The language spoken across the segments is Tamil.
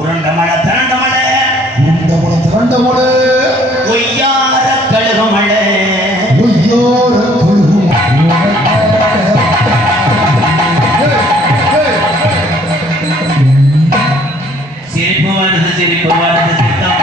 உருண்ட மழை திரண்ட மழை உருண்ட மழை திரண்ட மழை ஒய்யார கழுக மழை ஒய்யார கழுகு சிரிப்பு வருது சித்தம்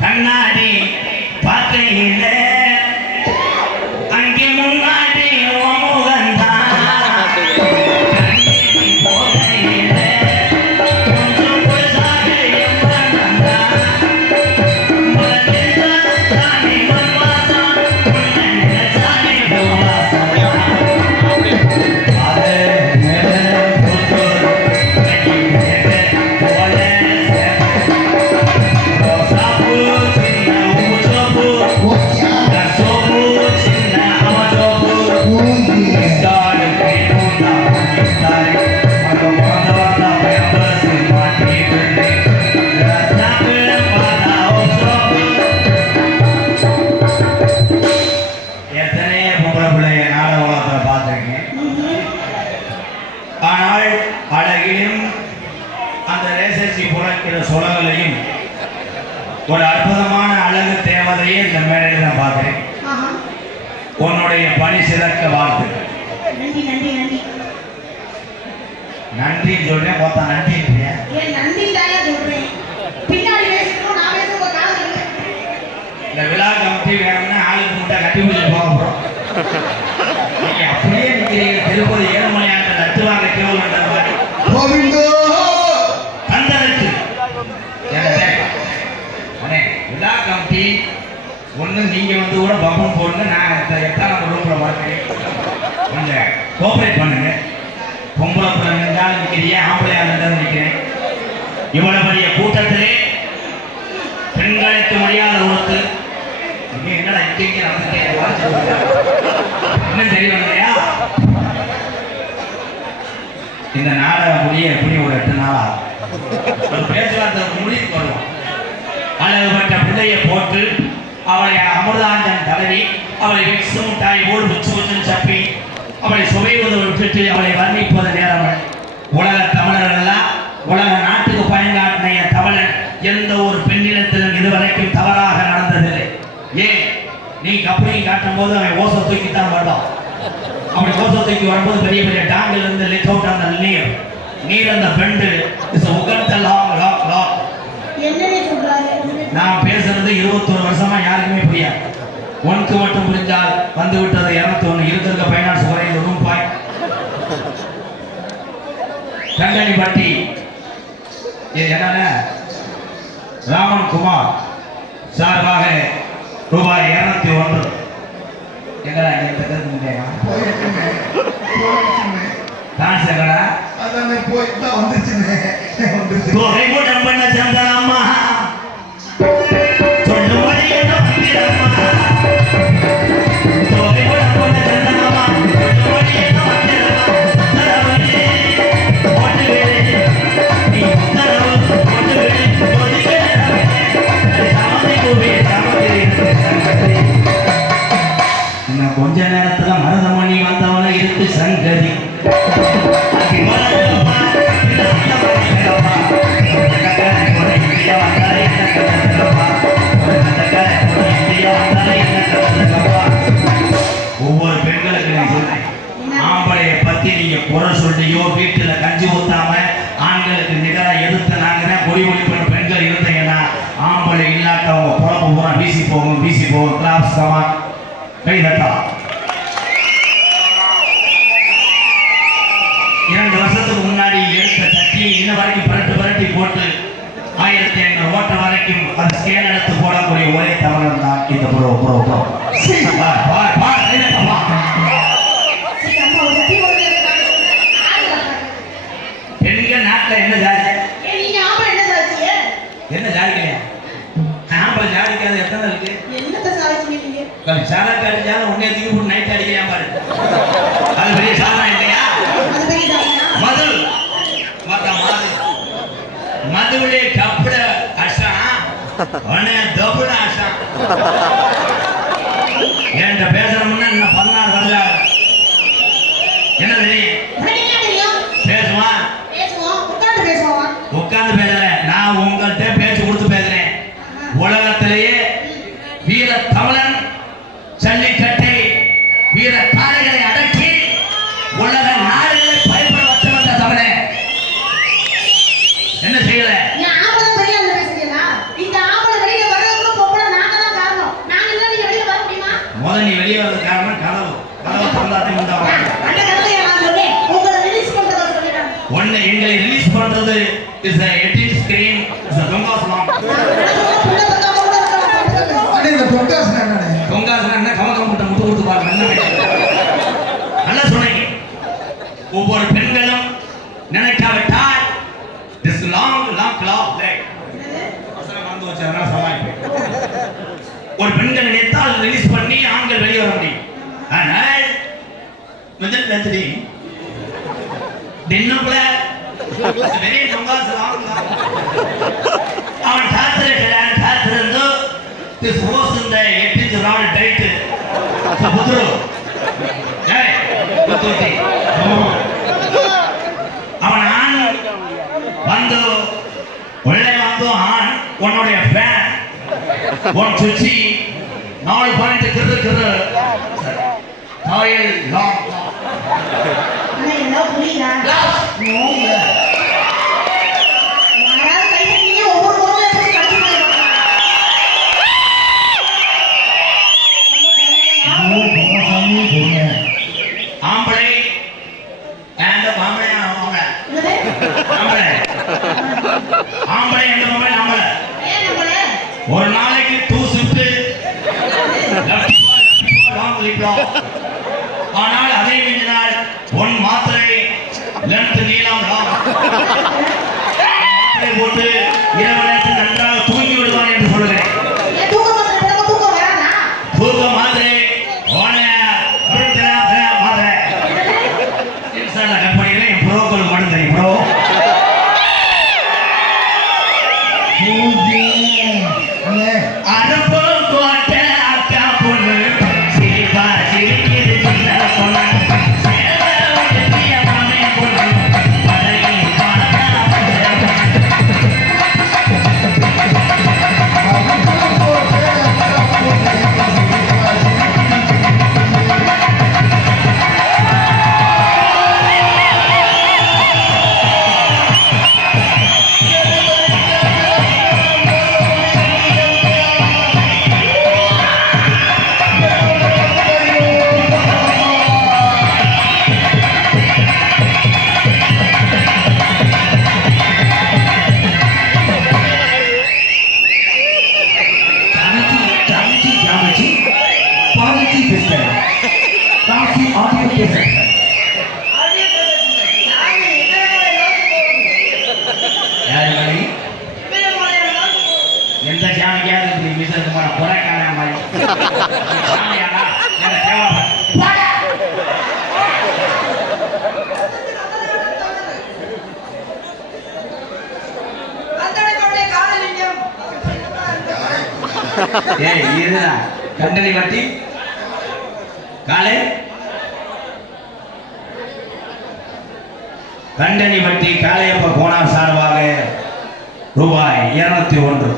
கண்ணாடி பார்க்கையில அங்கே முன்னாடி சொலகளையும் ஒரு அற்புதமான அழகு தேவதையை இந்த மேடையில் நான் பார்க்கிறேன். உன்னுடைய பணி சிறக்க வாழ்த்துக்கள். நன்றி சொல்றேன் பார்த்தா நன்றி இந்த விழா கமிட்டி வேணும்னா ஆளுக்கு முட்டை கட்டி பிடிச்சி போக போறோம். நீங்க அப்படியே நிற்கிறீங்க. திருப்பதி ஏழுமலையாண்ட நட்டுவாங்க கேவல் விழா கமிட்டி ஒன்று நீங்கள் வந்து கூட பம்பம் போடுங்க. நான் இந்த 8ஆம் ரூமில் பார்க்குறேன். கொஞ்சம் கோஆப்ரேட் பண்ணுங்க. பொம்பளை பிள்ளை நின்றாலும் நிற்கிறீங்க, ஆம்பளையாக நின்றாலும் நிற்கிறேன். இவ்வளவு பெரிய கூட்டத்திலே பெண்களுக்கு மரியாதை கொடுத்து என்னடா இங்கே இன்னும் சரி பண்ணலையா? இந்த நாடகம் முடிய எப்படி ஒரு 8 நாள் ஆகும். ஒரு பேச்சுவார்த்தை முடிவுக்கு வருவோம். அழகுபட்ட பிள்ளையை போட்டு அவளை அமிர்தாஞ்சன் தடவி அவளை விக்ஸு முட்டாய் ஓடு உச்சு உச்சுன்னு சப்பி அவளை சுவைவதை விட்டுட்டு அவளை வர்ணிப்பது நேரம். உலக தமிழர்கள்லாம் உலக நாட்டுக்கு பயன்காட்டின தமிழன் எந்த ஒரு பெண்ணிடத்திலும் இதுவரைக்கும் தவறாக நடந்ததில்லை. ஏன் நீ கப்பலையும் காட்டும் போது அவன் ஓசை தூக்கித்தான் வருவான். அப்படி ஓசை தூக்கி வரும்போது பெரிய பெரிய டாங்கில் இருந்து லிக் அவுட் அந்த நீர் அந்த பெண்டு நான் பேசுறது 21 வருஷமா யாருக்குமே புரியாது. ஒன்க்கு மட்டும் புரிஞ்சால் வந்து விட்டது 201 இருக்கிற பைனான்ஸ் குறையில் ரூபாய் கண்டனிப்பட்டி என்ன ராமன் குமார் சார்பாக ரூபாய் 201 எங்கடா அம்மா கொஞ்ச நேரத்துல மருதமணி வந்தவன இருக்கு சங்கதி ஒவ்வொரு பெண்களுக்கு நான் சொல்றேன், ஆம்பளைய பத்தி நீங்க குறை சொல்லியோ வீட்டுல கஞ்சி ஊத்தாம ஆண்களுக்கு நிகரா எதிர்த்து நாங்க தான் பொடி பொடி பண்ண பெண்கள் இருந்தீங்கன்னா போகும் வீசி போகும் கிளாப்ஸ் கமான் கை தட்டலாம் 2 வருஷத்துக்கு முன்னாடி எடுத்த சட்டியை இன்ன வரைக்கும் புரட்டி போட்டு 1500 ஓட்ட வரைக்கும் அது ஸ்கேன் எடுத்து போடக்கூடிய ஒரே தமிழன் தான் இந்த ப்ரோ பெண்கள் நாட்டில் என்ன ஜாதி என்ன ஜாதி கிடையாது ஆம்பளை ஜாதிக்காது எத்தனை இருக்கு சாதா அடிச்சாலும் உன்னே தூக்கி போட்டு நைட் அடிக்கிறேன் பாரு அது பெரிய சாதனா இல்லையா மதுவிலே கப்பட அஷா உடனே தபுட அஷா என்கிட்ட பேசுறோம்னா இன்னும் 16 வரல என்ன தெரியும் பேசுவான் உட்கார்ந்து பேசுறேன் நான் உங்கள்கிட்ட பேச்சு கொடுத்து பேசுறேன் உலகத்திலேயே வீர தமிழன் ஜல்லிக்கட்டை வீர காளைகளை அடக்கி உலக நாடுகளை பயப்பட வச்சவன் தமிழன் என்ன செய்யல முதல் நீ வெளியே வர்றது காரணம் கதவு திறந்தாத்தையும் ஒன்னு எங்களை ரிலீஸ் பண்றது is a 18 screen is a தொங்காசனம் தொங்காசனம் கமகம் முட்டை முட்டு கொடுத்து பாருங்க நல்லா சொன்னீங்க ஒவ்வொரு பெண்களும் நினைக்காவிட்டால் this long clock leg வந்து வச்சாரா சமாளிப்பேன் ஒரு பெண்கள் நினைத்தால் ரிலீஸ் பண்ணி ஆண்கள் வெளியே வர முடியும் ஆனால் முதல் நந்திரி தின்னுக்குள்ள பெரிய தொங்காசனம் அவன் காத்திருந்து this was in the 8th round date புதுரு ஏய் புதுட்டி அவன் ஆண் வந்து உள்ளே வந்து ஆண் உன்னுடைய ஃபேன் ஒன் சுச்சி 4 பாயிண்ட் கிரு காயில் லாங் ஆம்பளை என்ற பொம்பளை ஒரு நாளைக்கு 2 ஷிஃப்ட் ஆனால் அதே மிஞ்சினால் 1 மாத்திரை லென்த் நீளம் மாத்திரை போட்டு இரவு நேரத்தில் நன்றாக தூங்கி விடுவான் என்று சொல்கிறேன் தூக்க மாத்திரை கம்பெனியில் என் ப்ரோக்கள் மட்டும் தெரியும் ப்ரோ அரபு கோட்டை அக்கா பொண்ணு சிரிப்பா சிரிக்கிறது சின்ன பொண்ணு எந்த ஜாமிக்காவது மிசத்துமான புறக்கான மாதிரி இதுதான் கண்டனை பற்றி காலை கண்டனிப்பட்டி காளையப்ப கோனார் சார்பாக ரூபாய் 201.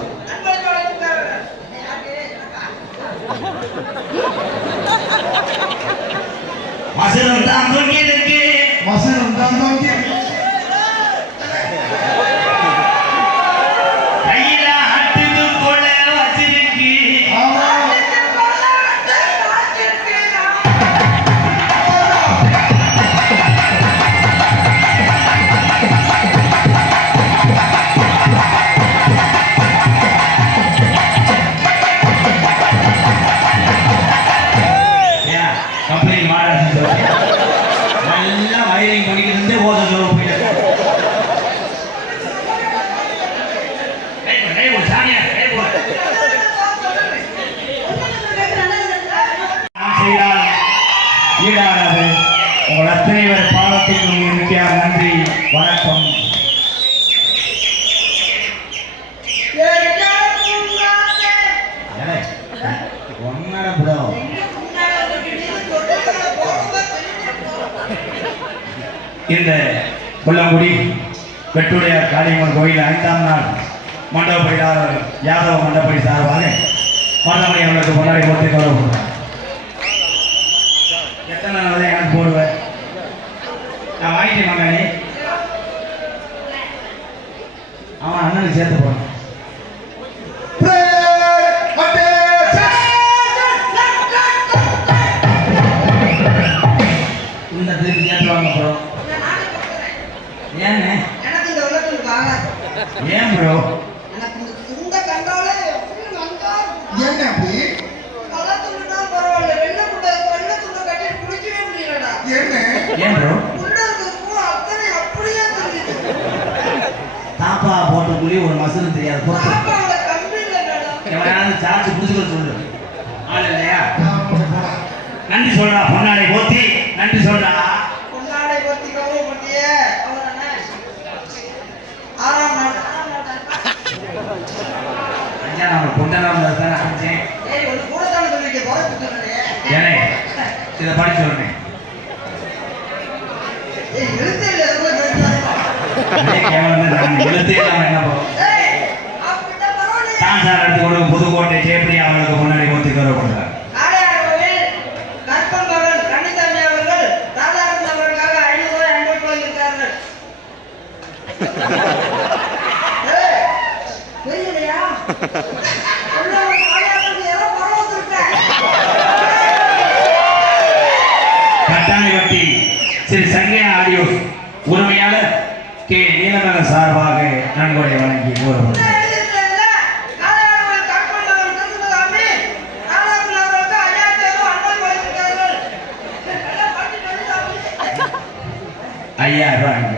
மசனம் தான் தூங்கியிருக்கு. கையில அட்டுக்கு போல வச்சிருக்கு. வணக்கம். ஒன்னட புடோ இந்த கொல்லங்குடி வெட்டுடையார் காளியம்மன் கோயில் 5ஆம் நாள் மண்டபப்படியாளர் யாதவ மண்டபப்படி சார்பாக மருதமணி அவர்களுக்கு கொண்டாடி போட்டு கௌரவப்படுறார். எத்தனை நாள் எனக்கு போடுவேன்? நான் வாங்கிட்டேன் மகனே. அவன் அண்ணனுக்கு சேர்த்து போடுறேன். இந்த திருப்பி கேட்டுவாங்க ப்ரோ. ஏன்னு ஏன் ப்ரோ? என்ன அப்படி என்ன ஏன் ப்ரோ? தாப்பா போட்ட குழி ஒரு மசூல் தெரியாது பொறுத்து எவனாவது சார்ஜ் புடிச்சுக்க சொல்லு. ஆள் இல்லையா? நன்றி சொல்றா பொன்னாடை போத்தி. நன்றி சொல்றா. ஐயா நம்ம பொன்னாடாம தானே அடிச்சேன். ஏனே இதை படிச்சு சொல்றேன். எழுத்தே இல்லாம என்ன போறோம்? தான் சார் எடுத்து கொடுக்க புதுக்கோட்டை ஜெயப்பிரியா அவர்களுக்கு முன்னாடி ஒத்தி கௌரவப்படுறார். கட்டாணிவட்டி ஸ்ரீ சங்கையா ஆடியோ உரிமையாளர் கே நீலமேக சார்பாக நன்கொடை வழங்கி கௌரவப்படுறார். ₹5000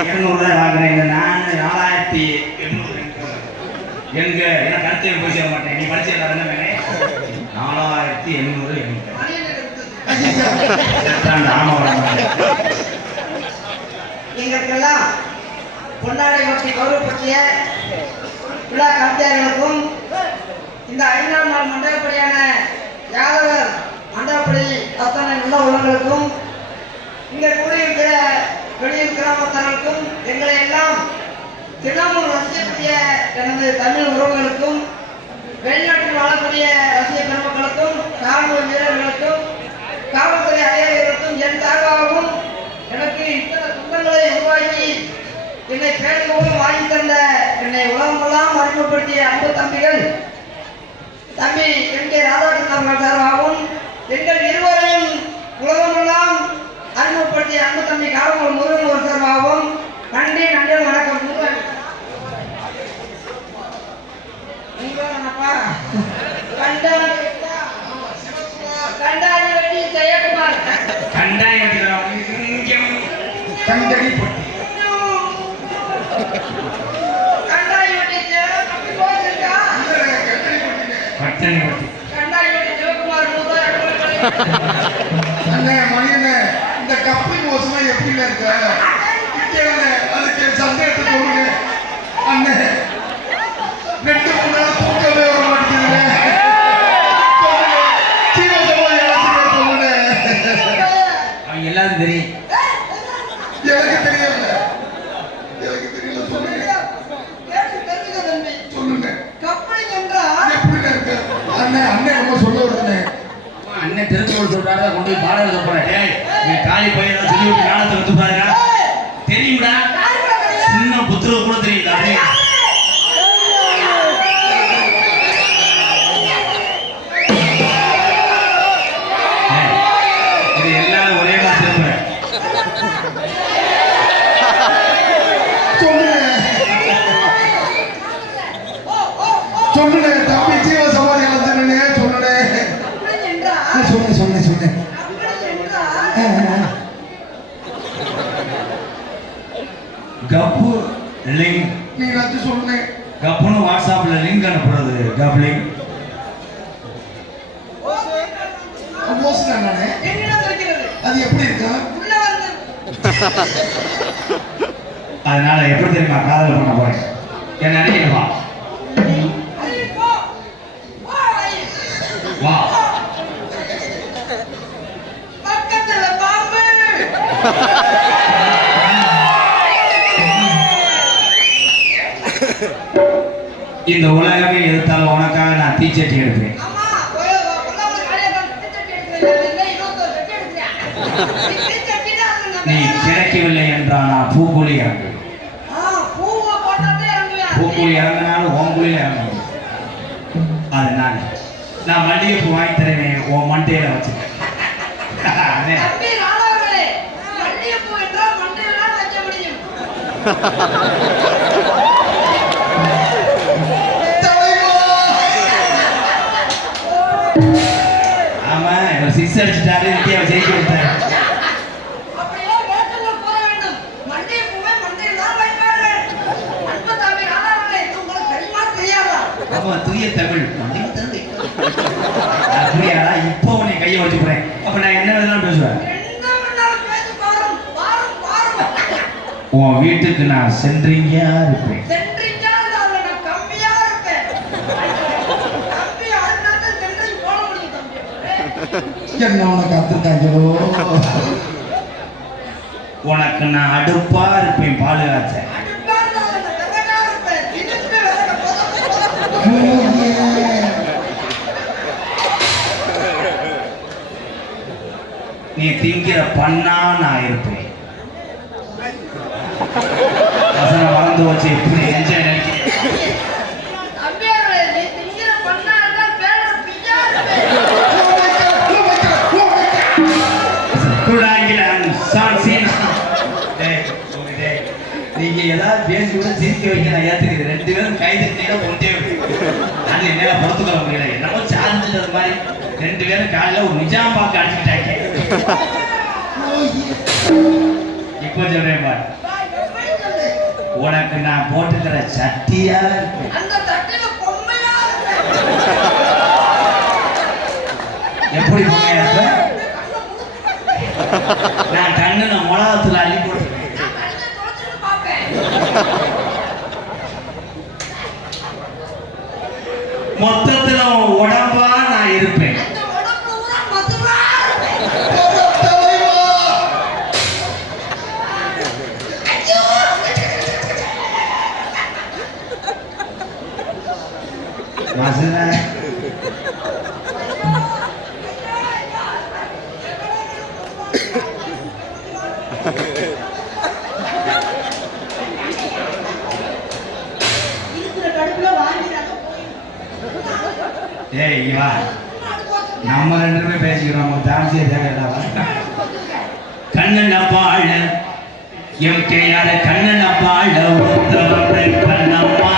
₹200 வாங்குறேன். நான் 4800 எங்க என்ன கருத்தை போய் சேர மாட்டேன். நீ படிச்சிருந்தா என்ன வேணே? 4800 எங்களுக்கெல்லாம் பொன்னாடை வட்டி கௌரவப்படுத்திய விழா கமிட்டியாளர்களுக்கும் இந்த 5ஆம் நாள் மண்டபப்படியான யாதவர் மண்டபப்படி அத்தனை நல்ல உள்ளவர்களுக்கும் இங்கே கூடியிருக்கிற வெளியூர் கிராமத்தார்களுக்கும் எங்களை எல்லாம் தினமும் ரசிக்கக்கூடிய எனது தமிழ் உறவுகளுக்கும் வெளிநாட்டில் வாழக்கூடிய ரசிக பெருமக்களுக்கும் காவல்துறை வீரர்களுக்கும் காவல்துறை அதிகாரிகளுக்கும் என் சார்பாகவும் எனக்கு இத்தனை சொந்தங்களை உருவாக்கி என்னை பேருக்கும் வாங்கி தந்த என்னை உலகமெல்லாம் அறிமுகப்படுத்திய அன்பு தம்பிகள் தம்பி என் கே ராதாகிருஷ்ணன் அவர்கள் சார்பாகவும் எங்கள் இருவரையும் உலகமெல்லாம் அறிமுகப்படுத்திய அன்பு தம்பி காவல் முருகன் ஒரு சார்பாகவும் நன்றி நன்றி வணக்கம். கண்டாடி வெட்டி ஜெயக்குமார் கண்டாடி கண்டடி கண்டாடி வெட்டி பட்டணி பட்டி கண்டாடி வெட்டி ஜெயக்குமார் மணியண்ணே இந்த கப்பி மோசமா எப்படி இருக்க அதுக்கு சந்தேகத்தை போடுங்க அண்ணே 2-3 நாள் தூக்கவே வர மாட்டேங்குது. அவங்க எல்லாரும் தெரியும். எனக்கு தெரியல சொல்லுங்க சொல்லுங்க எப்படி இருக்கு அண்ணன் அண்ணன் ரொம்ப சொல்ல வருதுண்ணே. அண்ணன் தெரிஞ்சு சொல்றாரு கொண்டு போய் பாடம் எழுத போறேன். நீ காலி பையன் சொல்லி விட்டு நாளத்தை வந்து பாருங்க. தெரியும்டா சின்ன புத்திர கூட தெரியல. அப்படியே இது எல்லாரும் ஒரே மாதிரி திரும்புறேன். சொல்லுங்க தம்பி ஜீவ சமாதி சொன்னே சொன்னேன் கப்பு லிங்க் நீ அது சொல்லுங்க. கப்புன்னு வாட்ஸ்அப்ல லிங்க் அனுப்புறது. கப் லிங்க் அது எப்படி இருக்கா? அதனால எப்படி தெரியுமா காதல் பண்ண போறேன் என்ன நினைக்கிட்டு வா வா பக்கத்துல பாம்பு. இந்த உலகமே எதிர்த்தாலும் உனக்காக நான் தீச்சட்டி எடுப்பேன் ஆமா, கொல்லாம காலையில தீச்சட்டி எடுக்கிறேன். இல்லை, இன்னொருத்தர் வெட்டி எடுக்கிறேன். தீச்சட்டினா அது நம்ம- நீ கிடைக்கவில்லை என்றால் நான் பூக்குழி இறங்குவேன் பூவை போட்டாலே இறங்குவேன். பூக்குழி இறங்கினாலும் ஓங்குழியில் இறங்குவேன் அது நான் மல்லிகைப்பூ வாங்கி தருவேன் உன் மண்டையில வச்சுக்கேன் அதே தம்பி ராணாவர்களே, மல்லிகைப்பூ என்றால் மண்டையில தான் வைக்க முடியும். ஆமா இவர் சிக்ஸ் அடிச்சுட்டாரு இந்தியாவை ஜெயிக்க வச்சாரு அப்படியோ வேட்டல்ல போற வேண்டும். மல்லிகைப்பூவை மண்டையில் தான் வைப்பார்கள். அன்பு தம்பி ராணாவர்களே, இது உங்களுக்கு தெரியுமா தெரியாதா? அப்ப தூய தமிழ் அப்படியாடா இப்போ உன்னை கையை வச்சு போறேன் அப்ப நான் என்ன வேணாலும் பேசுவேன் என்ன வேணாலும் பேசி பாரும், பாரும், பாரும். உன் வீட்டுக்கு நான் சென்றீங்கயா இருப்பேன் சென்றிஞ்சால் அதுல நான் கம்மியா இருப்பேன். கம்பி அடுத்தது சென்றிங் போட முடியும் தம்பி. என்ன உனக்கு அத்துட்டாங்களோ உனக்கு நான் அடுப்பா இருப்பேன் பால் காய்ச்ச அடுப்பா இருந்தாலும் நான் விறகா இருப்பேன். இதுக்கு விறகு புதப்பு. நீ திங்கிற பண்ணா நான் இருப்பேன் வசனம் வளர்ந்து வச்சு எப்படி என்ஜாய் நினைக்கிறேன் தம்பியார்களே, நீ திங்கிற பண்ணா இருந்தால் பேர பிய்யா இருப்பேன். நீங்க ஏதாவது பேசி கூட சிரிக்க வைக்க நான் ஏத்துக்கிறேன் ரெண்டு பேரும் கை தட்டினா ஒன்றே நான் என்னால பொறுத்துக்கொள்ள முடியல என்னமோ சார்ந்துட்டது மாதிரி ரெண்டு பேரும் காலையில ஒரு நிஜாம் பாக்கு அடிச்சுட்டாங்க இப்போ சொல்றேன் பாரு உனக்கு நான் போட்டுக்கிற சட்டியா இருக்கு அந்த தட்டில பொம்மையா இருப்பேன். எப்படி பொம்மையா இருப்ப நான் கண்ணு நான் மிளகாத்துல அள்ளி போட்டு நான் கழுத்தை துளைச்சிட்டு பார்ப்பேன். மொத்தத்துல உன் உடம்பா நான் இருப்பேன் அந்த உடம்புல பூரா மதுரா இருப்பேன். மசுரா இருக்கிற கடுப்புல வாங்கிடுறாங்க. ஏய் இங்க வா நம்ம ரெண்டு பேரும் பேசிக்கிறோம் டான்ஸே தேவையில்ல கண்ணன் அப்பாள் எம் கேயார கண்ணன் அப்பாள் ஒருத்தவன் கண்ணம்மா